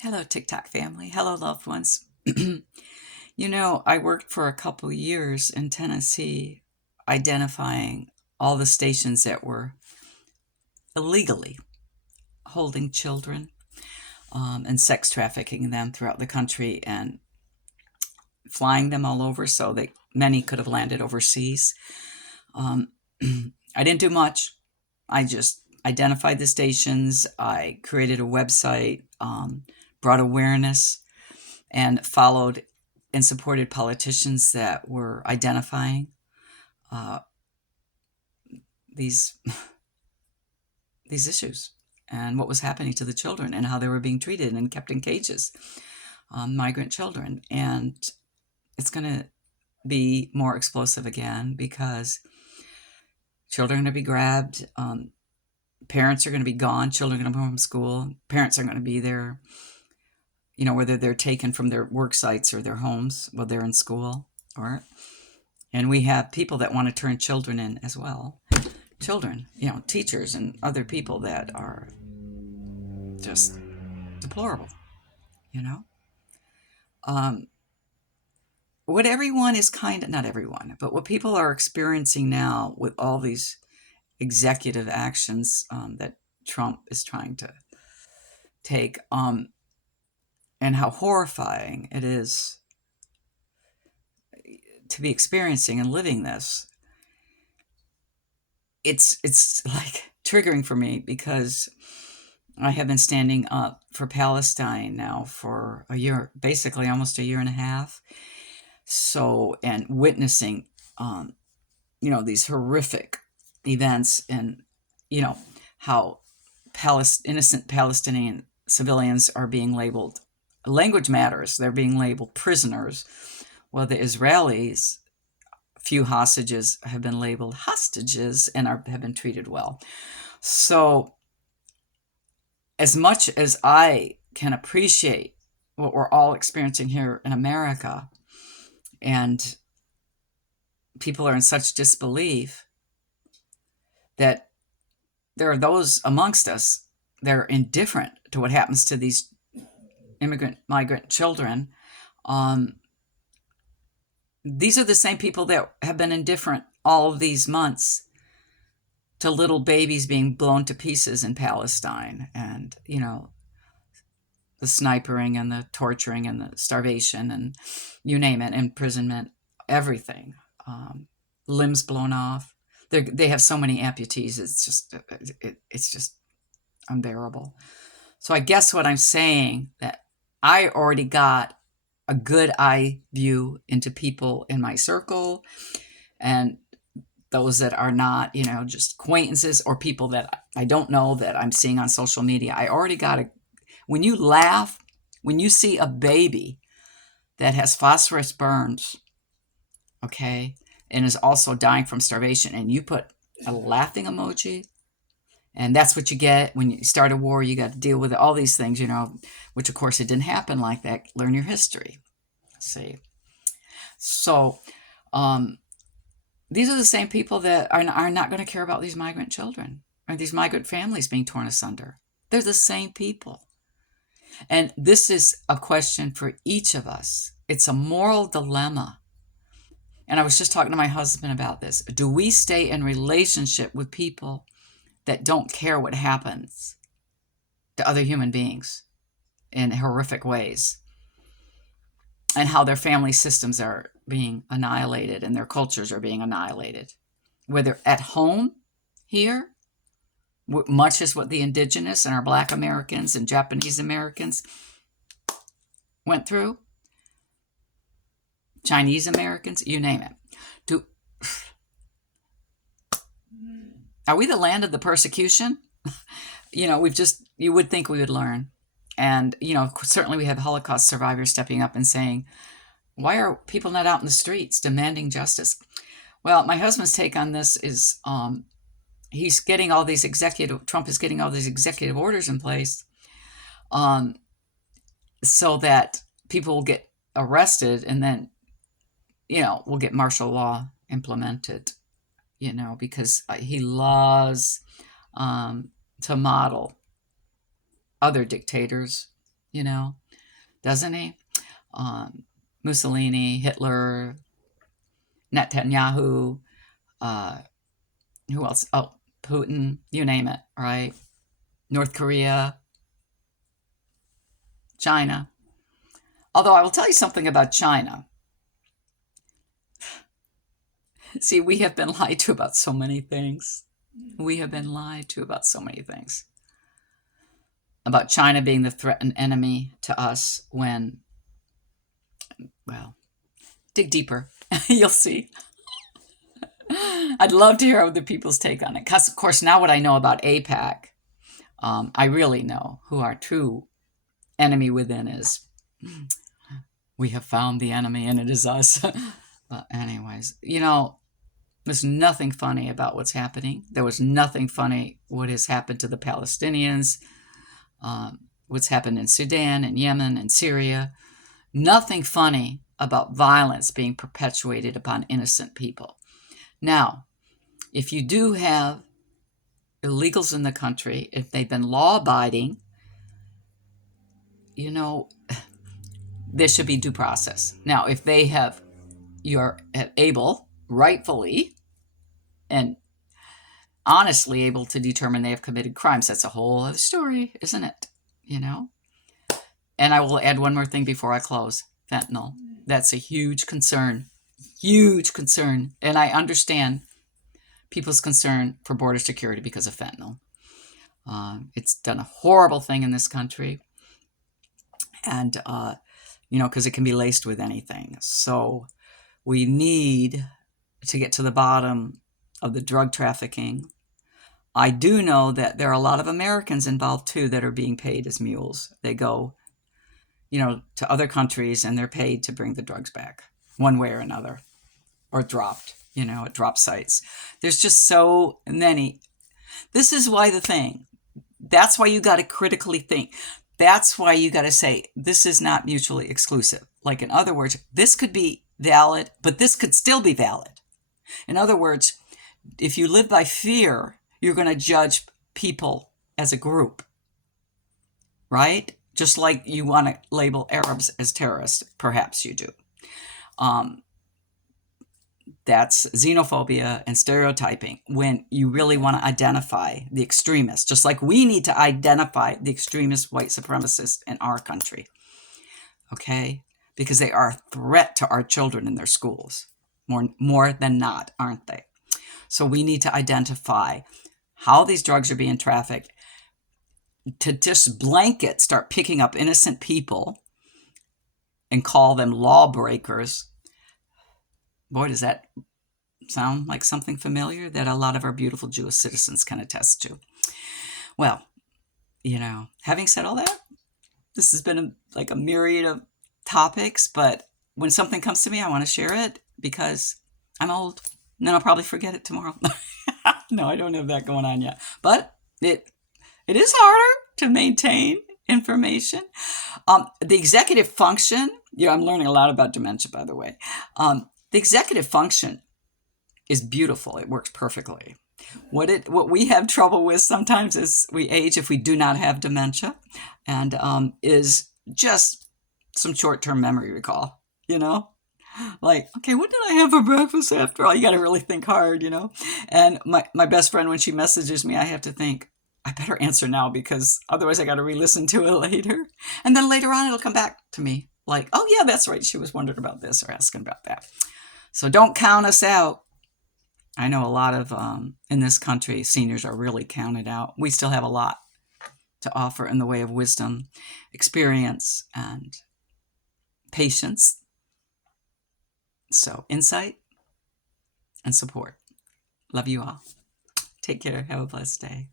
Hello, TikTok family. Hello, loved ones. I worked for a couple years in Tennessee identifying all the stations that were illegally holding children and sex trafficking them throughout the country and flying them all over so that many could have landed overseas. Um, I didn't do much. I just identified the stations. I created a website, brought awareness, and followed and supported politicians that were identifying uh, these these issues and what was happening to the children and how they were being treated and kept in cages, migrant children. And it's going to be more explosive again because children are going to be grabbed. Parents are going to be gone. Children are going to be home from school. Parents are going to be there, whether they're taken from their work sites or their homes while they're in school. And we have people that want to turn children in as well. Children, teachers and other people that are just deplorable, you know. Um, what everyone is not everyone, but what people are experiencing now with all these executive actions that Trump is trying to take, and how horrifying it is to be experiencing and living this. It's like triggering for me because I have been standing up for Palestine now for a year, basically almost a year and a half. So, and witnessing, these horrific events and, how innocent Palestinian civilians are being labeled. Language matters. They're being labeled prisoners. Well, the Israelis, few hostages have been labeled hostages and have been treated well. So, as much as I can appreciate what we're all experiencing here in America, and people are in such disbelief that there are those amongst us that are indifferent to what happens to these migrant children. These are the same people that have been indifferent all of these months to little babies being blown to pieces in Palestine and, the snipering and the torturing and the starvation and you name it, imprisonment, everything, limbs blown off. They have so many amputees. It's just unbearable. So I guess what I'm saying that I already got a good eye view into people in my circle and those that are not, just acquaintances or people that I don't know that I'm seeing on social media. I already got when you laugh, when you see a baby that has phosphorus burns, okay, and is also dying from starvation, and you put a laughing emoji, and that's what you get when you start a war. You got to deal with all these things, which of course it didn't happen like that. Learn your history. See, so these are the same people that are not going to care about these migrant children or these migrant families being torn asunder. They're the same people. And this is a question for each of us. It's a moral dilemma. And I was just talking to my husband about this. Do we stay in relationship with people that don't care what happens to other human beings in horrific ways and how their family systems are being annihilated and their cultures are being annihilated? Whether at home here, much as what the indigenous and our Black Americans and Japanese Americans went through, Chinese Americans, you name it. Are we the land of the persecution? You would think we would learn. And, certainly we have Holocaust survivors stepping up and saying, why are people not out in the streets demanding justice? Well, my husband's take on this is he's getting all these Trump is getting all these executive orders in place so that people will get arrested and then, we'll get martial law implemented, because he loves to model other dictators, you know, doesn't he? Mussolini, Hitler, Netanyahu, uh, who else? Oh, Putin, you name it, right? North Korea, China. Although I will tell you something about China. See, we have been lied to about so many things. We have been lied to about so many things. About China being the threatened enemy to us when, well, dig deeper. You'll see. I'd love to hear other people's take on it. Because, of course, now what I know about AIPAC, I really know who our true enemy within is. We have found the enemy, and it is us. But anyways, you know, there's nothing funny about what's happening. There was nothing funny what has happened to the Palestinians, what's happened in Sudan and Yemen and Syria. Nothing funny about violence being perpetuated upon innocent people. Now, if you do have illegals in the country, if they've been law-abiding, you know, there should be due process. Now, if they have, you're able, rightfully, and honestly able to determine they have committed crimes, that's a whole other story, isn't it? You know? And I will add one more thing before I close. Fentanyl. That's a huge concern. Huge concern. And I understand people's concern for border security because of fentanyl. It's done a horrible thing in this country. And, you know, because it can be laced with anything. So we need to get to the bottom of the drug trafficking. I do know that there are a lot of Americans involved, too, that are being paid as mules. They go, you know, to other countries, and they're paid to bring the drugs back one way or another, or dropped, you know, at drop sites. There's just so many. This is why that's why you got to critically think. That's why you got to say, this is not mutually exclusive. Like, in other words, this could be valid, but this could still be valid. In other words, if you live by fear, you're going to judge people as a group, right? Just like you want to label Arabs as terrorists, perhaps you do. That's xenophobia and stereotyping when you really want to identify the extremists, just like we need to identify the extremist white supremacists in our country, okay? Because they are a threat to our children in their schools, more than not, aren't they? So we need to identify how these drugs are being trafficked. To just blanket start picking up innocent people and call them lawbreakers, boy, does that sound like something familiar that a lot of our beautiful Jewish citizens can attest to. Well, you know, having said all that, this has been like a myriad of topics, but when something comes to me, I want to share it because I'm old, and then I'll probably forget it tomorrow. No, I don't have that going on yet. But it is harder to maintain information. The executive function, you know, I'm learning a lot about dementia, by the way. The executive function is beautiful. It works perfectly. What we have trouble with sometimes as we age, if we do not have dementia, and is just some short-term memory recall, you know? Like, okay, what did I have for breakfast after all? You got to really think hard, you know? And my best friend, when she messages me, I have to think, I better answer now because otherwise I got to re-listen to it later. And then later on, it'll come back to me like, oh, yeah, that's right. She was wondering about this or asking about that. So don't count us out. I know a lot of, in this country, seniors are really counted out. We still have a lot to offer in the way of wisdom, experience, and patience. So insight and support. Love you all. Take care. Have a blessed day.